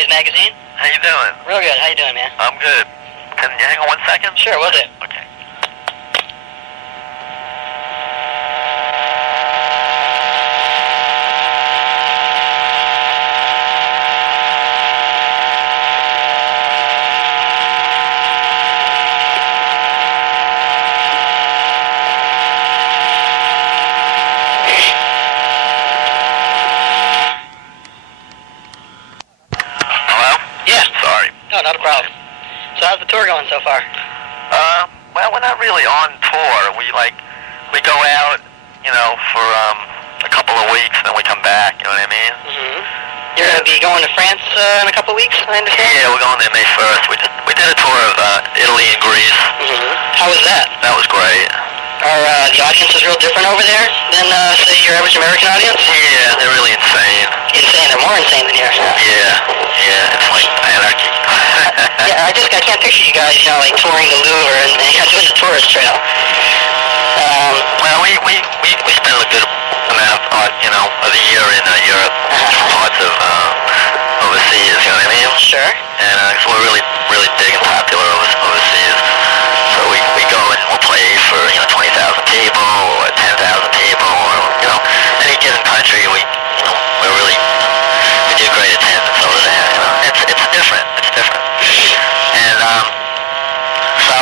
Noise Magazine. How you doing? Real good. How you doing, man? I'm good. Can you hang on 1 second? Sure, will do. Okay. No, not a problem. So how's the tour going so far? Well, we're not really on tour. We go out, for a couple of weeks, and then we come back. You know what I mean? Mm-hmm. You're going to be going to France in a couple of weeks, I understand? Yeah, we're going there May 1st. We did a tour of Italy and Greece. Mm-hmm. How was that? That was great. Are the audiences real different over there than, say, your average American audience? Yeah, they're really insane. Insane? They're more insane than here. Yeah, it's like anarchy. Yeah, I can't picture you guys, touring the Louvre and doing the tourist trail. Well, we spend a good amount of the year in Europe, parts of overseas, you know what I mean? Sure. And so we're really, really big and popular overseas. So we go and we'll play for 20,000 people or 10,000 people or any given country. We do great attendance over there. It's different. And so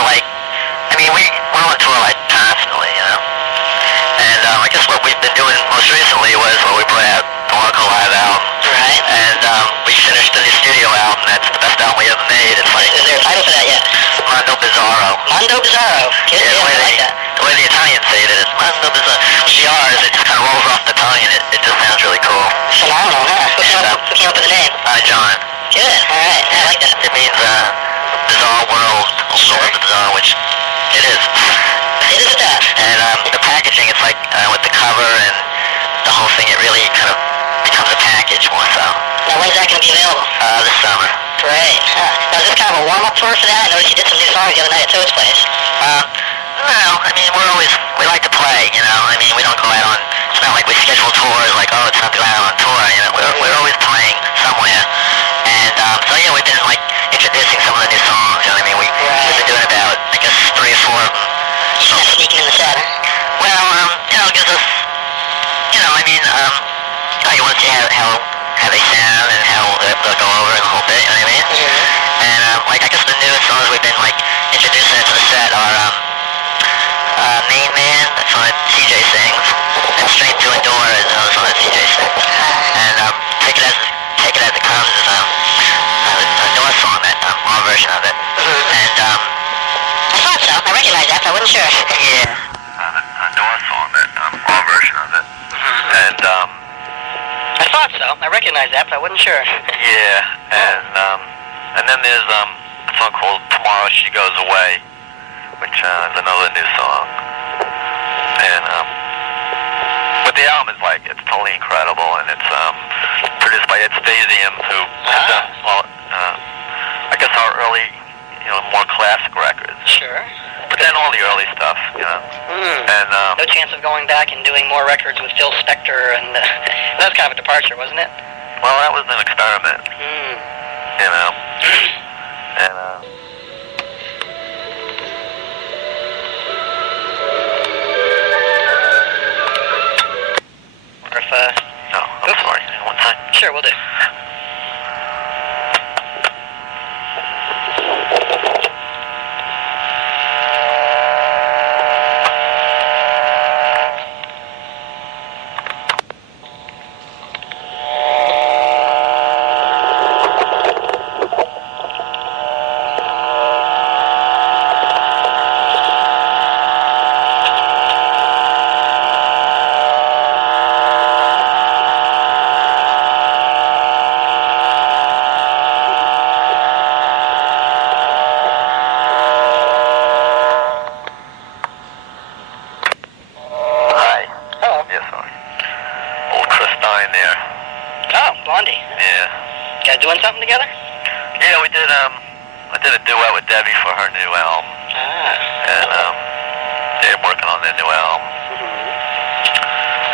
we're on tour constantly, And I guess what we've been doing most recently was we brought out the Oracle Live album. Right. And we finished the new studio album. That's the best album we ever made. It's like, is there a title for that yet? Mondo Bizarro. Mondo Bizarro. Yeah, I like that. The way the Italians say it is Mondo Bizarro. The R's, it just kind of rolls off the tongue, and it just sounds really cool. Phenomenal, huh? Who came up with the name? John. Good. All right. I like that. It means bizarre world, Sure. the bizarre, which it is. It is that. And the packaging, it's like with the cover and the whole thing, it really kind of becomes a package more so. Now, when's that going to be available? This summer. Great. Now, is this kind of a warm-up tour for that? I noticed you did some new songs the other night at Toad's place. Well, we like to play, we don't go out on, it's not like we schedule tours like, oh, it's time to go out on tour, we're always playing somewhere. And, so yeah, we've been, introducing some of the new songs, we've been doing about, I guess, 3 or 4 of them. Just kind of sneaking in the set, huh? Well, it gives us, you want to see how they sound and how they'll go over and the whole bit, you know what I mean? Mm-hmm. And, I guess the newest songs we've been, introducing into the set are, Main Man, that's one that CJ sings, and Straight to a Door is another song that CJ sings. And, Take It As It Comes is, a Door song, our version of it. Mm-hmm. And, I thought so. I recognized that, but I wasn't sure. Yeah. A Door song, our version of it. Mm-hmm. And, I thought so. I recognized that, but I wasn't sure. Yeah, and then there's a song called Tomorrow She Goes Away, which is another new song. And but the album is it's totally incredible, and it's produced by Ed Stasium, who has done I guess our early, more classic records. Sure. But then all the early stuff, And no chance of going back and doing more records with Phil Spector, and that was kind of a departure, wasn't it? Well, that was an experiment. And or if no, I'm sorry. One second. Sure, we'll do. Blondie. Yeah. You guys doing something together? Yeah, we did. I did a duet with Debbie for her new album. And they're working on their new album.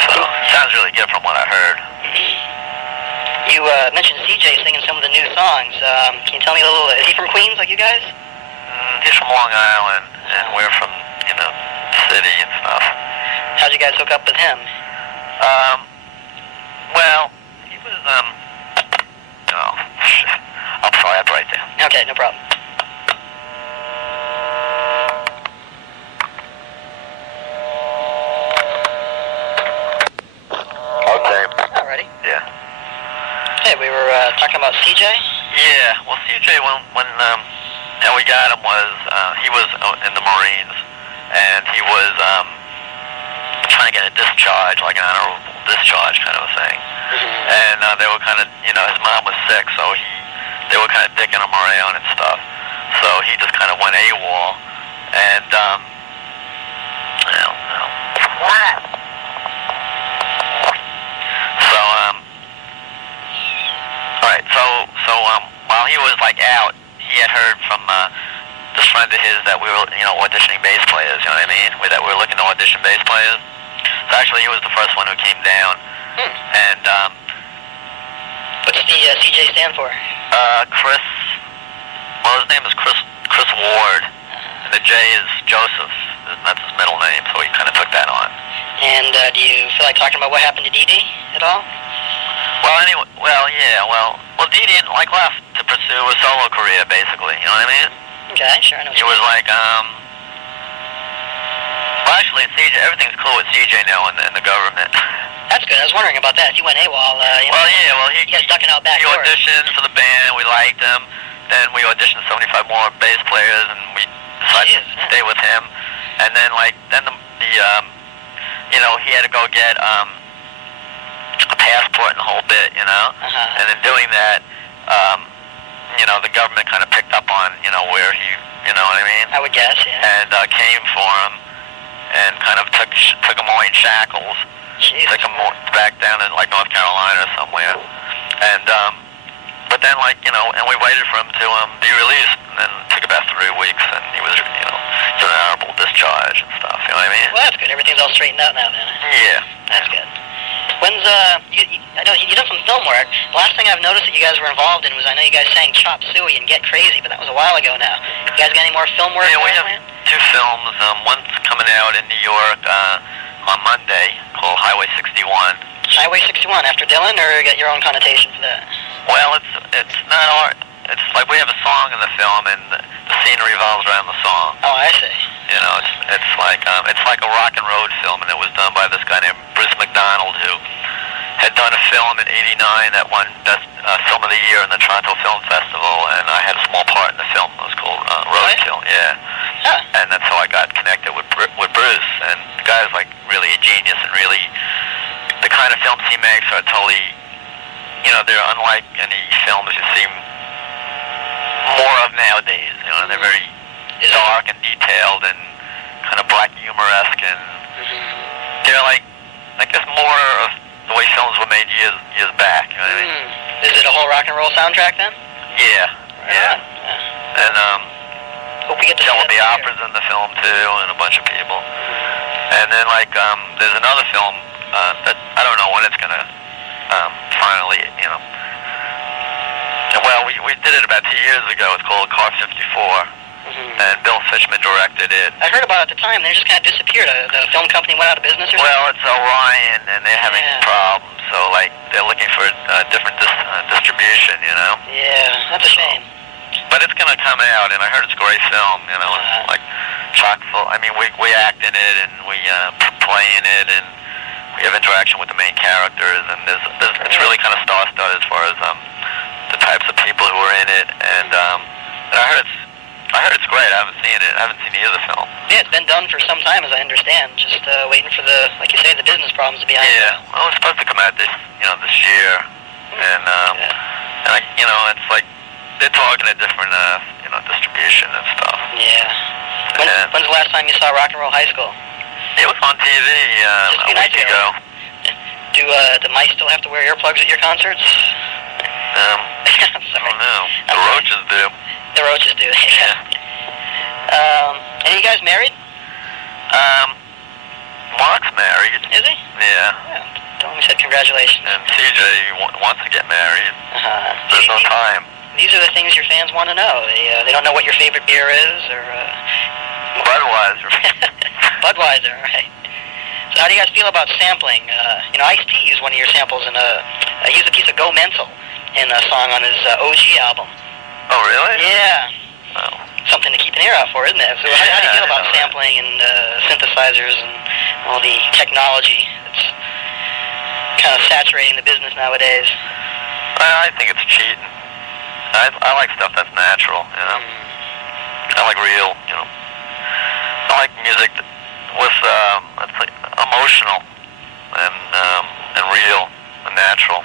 So sounds really good from what I heard. You mentioned CJ CJ singing some of the new songs. Can you tell me a little? Is he from Queens like you guys? He's from Long Island, and we're from, city and stuff. How'd you guys hook up with him? Well, he was, oh, shit. I'm sorry, I have to write down. Okay, no problem. Okay. Alrighty. Yeah. Hey, we were talking about CJ? Yeah, well, CJ, when we got him he was in the Marines, and he was, trying to get a discharge, like an honorable discharge kind of a thing. And they were kind of, his mom was sick, so they were kind of dicking him around and stuff. So he just kind of went AWOL, and I don't know. So all right. So while he was like out, he had heard from this friend of his that we were, auditioning bass players. You know what I mean? That we were looking to audition bass players. So actually, he was the first one who came down. And what's the CJ stand for? Chris. Well, his name is Chris Ward, and the J is Joseph. That's his middle name, so he kind of took that on. And do you feel like talking about what happened to Dee Dee at all? Well, anyway, well, Dee Dee left to pursue a solo career, basically. You know what I mean? Okay, sure, I know. He was like, well, actually, CJ, everything's cool with CJ now in the government. That's good. I was wondering about that. If you went AWOL, he guys ducking out back He door. auditioned for the band. We liked him. Then we auditioned 75 more bass players, and we decided to stay with him. And then, he had to go get a passport and the whole bit, And in doing that, the government kind of picked up on, where he, you know what I mean? I would guess, yeah. And came for him and kind of took him away in shackles. Jesus. Took him back down in North Carolina or somewhere. And but then and we waited for him to be released, and then it took about 3 weeks, and he was given an honorable discharge and stuff. You know what I mean? Well, that's good. Everything's all straightened out now, then. Yeah. That's good. When's I know you done some film work. The last thing I've noticed that you guys were involved in was I know you guys sang Chop Suey and Get Crazy, but that was a while ago now. You guys got any more film work? Yeah, we have 2 films. One's coming out in New York on Monday called Highway 61. Highway 61 after Dylan, or get your own connotation for that? Well, it's not art. It's like we have a song in the film, and the scene revolves around the song. Oh, I see. It's like a rock and roll film, and it was done by this guy named Bruce McDonald, who had done a film in '89 that won Best Film of the Year in the Toronto Film Festival, and I had a small part in the film. It was called Roadkill. Yeah. Huh. And that's how I got connected with Bruce. And the guy's really a genius, and really the kind of films he makes are totally, they're unlike any films you see more of nowadays. They're very dark and detailed and kind of black humor-esque, and they're I guess more of the way films were made years back. You know what I mean? Is it a whole rock and roll soundtrack then? Yeah. Yeah. And hope we get to there'll be operas in the film too, and a bunch of people. And then there's another film that I don't know when it's gonna finally, Well, we did it about 2 years ago. It's called Car 54. And Bill Fishman directed it. I heard about it at the time. They just kind of disappeared. The film company went out of business or something? Well, it's Orion, and they're having problems. So, they're looking for different distribution, Yeah, that's a shame. But it's going to come out, and I heard it's a great film, It's chock full. I mean, we act in it, and we play in it, and we have interaction with the main characters, and it's really kind of star-studded as far as the types of people who are in it, and I heard it's great. I haven't seen it. I haven't seen either film. Yeah, it's been done for some time, as I understand. Just waiting for like you say, the business problems to be out. Yeah, well, it's supposed to come out this year, and it's like they're talking a different, distribution and stuff. Yeah. When's the last time you saw Rock and Roll High School? It was on TV a week ago. Do mice still have to wear earplugs at your concerts? I don't know. The Roaches do. The Roaches do. Yeah. Are you guys married? Mark's married. Is he? Yeah. Don't let me said congratulations. And CJ wants to get married. There's no time. These are the things your fans want to know. They don't know what your favorite beer is, or... Budweiser. Budweiser, all right. So how do you guys feel about sampling? Ice-T used one of your samples in he used a piece of Go Mental in a song on his OG album. Oh, really? Yeah. Oh. Something to keep an ear out for, isn't it? So how do you feel about sampling and synthesizers and all the technology that's kind of saturating the business nowadays? I think it's cheating. I like stuff that's natural, I like real, I like music with emotional and real and natural.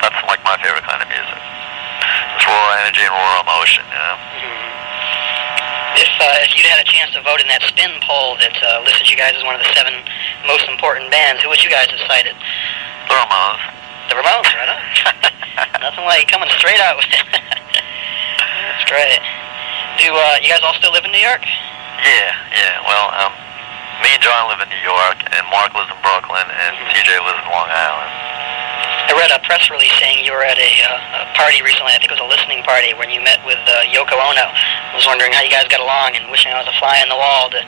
That's like my favorite kind of music. It's raw energy and raw emotion. If you'd had a chance to vote in that spin poll that listed you guys as one of the 7 most important bands, who would you guys have cited? The Ramones. The Ramones, right on. Nothing like coming straight out with it. That's great. Do you guys all still live in New York? Yeah. Well, me and John live in New York, and Mark lives in Brooklyn, and CJ lives in Long Island. I read a press release saying you were at a party recently. I think it was a listening party when you met with Yoko Ono. I was wondering how you guys got along and wishing I was a fly on the wall to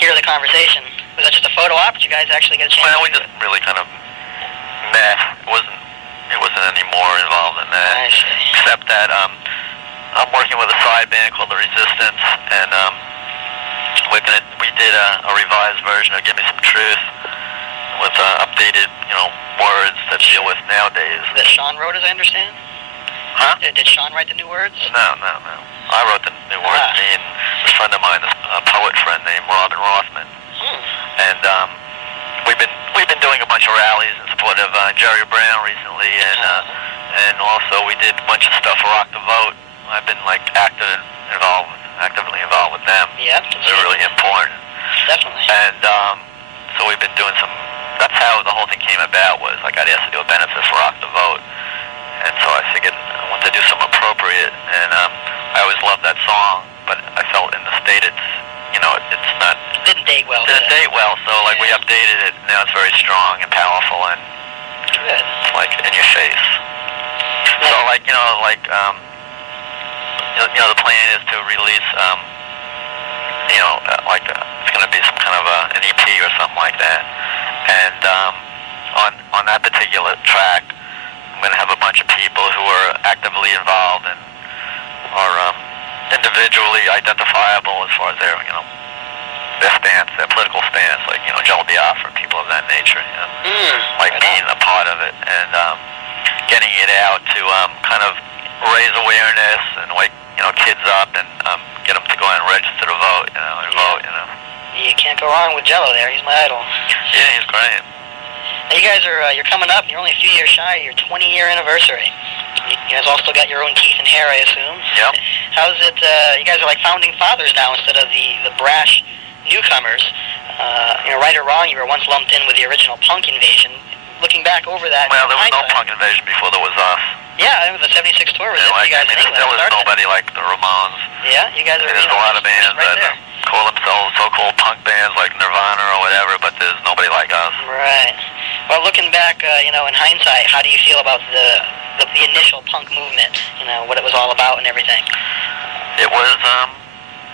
hear the conversation. Was that just a photo op? Did you guys actually get a chance? Well, we just really kind of met. It wasn't any more involved than that. I see. Except that I'm working with a side band called The Resistance, and we did a revised version of Give Me Some Truth with updated, words that deal with nowadays. That Sean wrote, as I understand? Huh? Did Sean write the new words? No. I wrote the new words. Me and a friend of mine, a poet friend named Robin Rothman. And we've been doing a bunch of rallies in support of Jerry Brown recently, and also we did a bunch of stuff for Rock the Vote. I've been actively involved with them. Yeah. They're really important. Definitely. And so we've been doing some. That's how the whole thing came about. Was I got asked to do a benefit for Rock the Vote, and so I figured I want to do something appropriate. And I always loved that song, but I felt in the state it's not. Didn't date well. Didn't date well. So we updated it. Now it's very strong and powerful, and good. It's like in your face. Yeah. So the plan is to release it's going to be some kind of an EP or something like that. And on that particular track, I'm going to have a bunch of people who are actively involved and are individually identifiable as far as their stance, their political stance, like Joe Biafra, people of that nature, being a part of it and getting it out to kind of raise awareness and wake kids up and get them to go and register to vote, and vote. You can't go wrong with Jello there. He's my idol. Yeah, he's great. Now you guys you're coming up. You're only a few years shy of your 20-year anniversary. You guys all still got your own teeth and hair, I assume. Yep. How's it? You guys are like founding fathers now instead of the brash newcomers. Right or wrong, you were once lumped in with the original punk invasion. Looking back over that, well, there was no punk invasion before there was us. Yeah, the '76 tour was you guys in England. There was nobody like the Ramones. Yeah, you guys are. There's a lot of bands right that call themselves so-called punk bands like Nirvana or whatever, but there's nobody like us. Right. Well, looking back, in hindsight, how do you feel about the initial punk movement? What it was all about and everything. It was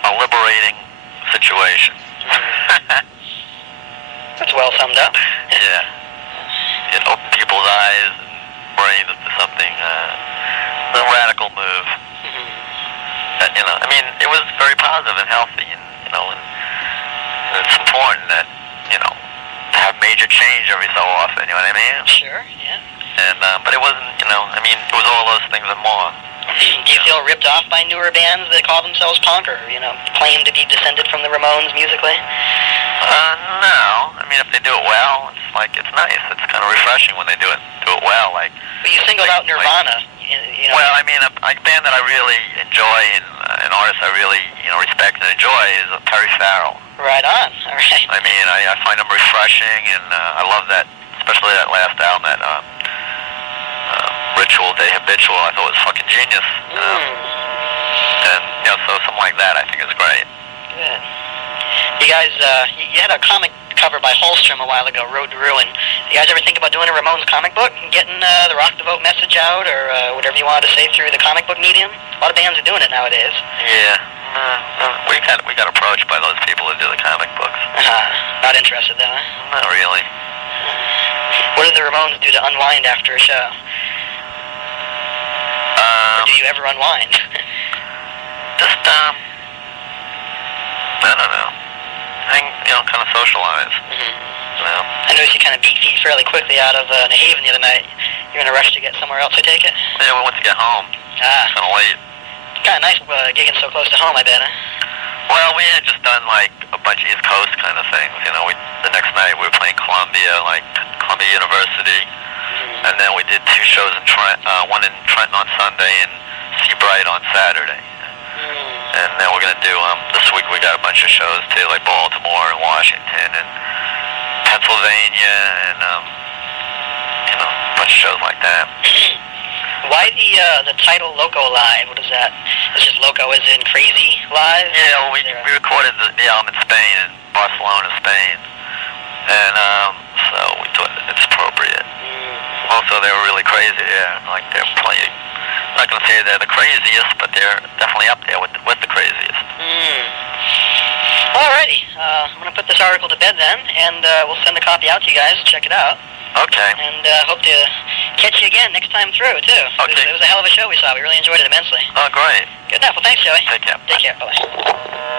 a liberating situation. That's well summed up. Yeah. It opened people's eyes and brains to something, a radical move. It was very positive and healthy, and it's important that, to have major change every so often, you know what I mean? Sure, yeah. And, but it wasn't, it was all those things and more. Do you feel ripped off by newer bands that call themselves punk or, claim to be descended from the Ramones musically? No. If they do it well, it's nice. It's kind of refreshing when they do it well. But you singled out Nirvana. Well, a band that I really enjoy and an artist I really, respect and enjoy is Perry Farrell. Right on. All right. I find them refreshing, and I love that, especially that last album, that Ritual Day Habitual. I thought it was fucking genius. And, so something like that I think is great. Good. You guys, you had a comic cover by Holstrom a while ago, Road to Ruin, You guys ever think about doing a Ramones comic book and getting the Rock the Vote message out, or whatever you wanted to say through the comic book medium? A lot of bands are doing it nowadays. Yeah. We got approached by those people who do the comic books. Not interested, though, huh? Not really. What do the Ramones do to unwind after a show? Or do you ever unwind? Just, I don't know. Kind of socialize. I noticed you kind of beat feet fairly quickly out of New Haven the other night. You're in a rush to get somewhere else, I take it? Yeah, we went to get home. Kind of late. Kind of nice gigging so close to home, I bet, huh? Well, we had just done, like, a bunch of East Coast kind of things. The next night we were playing Columbia University. And then we did 2 shows in one in Trenton on Sunday and Seabright on Saturday. And then we're going to do, this week we got a bunch of shows too, like Baltimore and Washington and Pennsylvania and, a bunch of shows like that. Why the title Loco Live? What is that? It's just Loco as in crazy live? Yeah, well, we recorded the album in Spain, in Barcelona, Spain. And so we thought it's appropriate. Also, they were really crazy, yeah. Like, they're playing. I'm not going to say they're the craziest, but they're definitely up there with the craziest. Alrighty. I'm going to put this article to bed then, and we'll send a copy out to you guys to check it out. Okay. And hope to catch you again next time through, too. Okay. It was a hell of a show we saw. We really enjoyed it immensely. Oh, great. Good enough. Well, thanks, Joey. Take care. Take care. Bye-bye.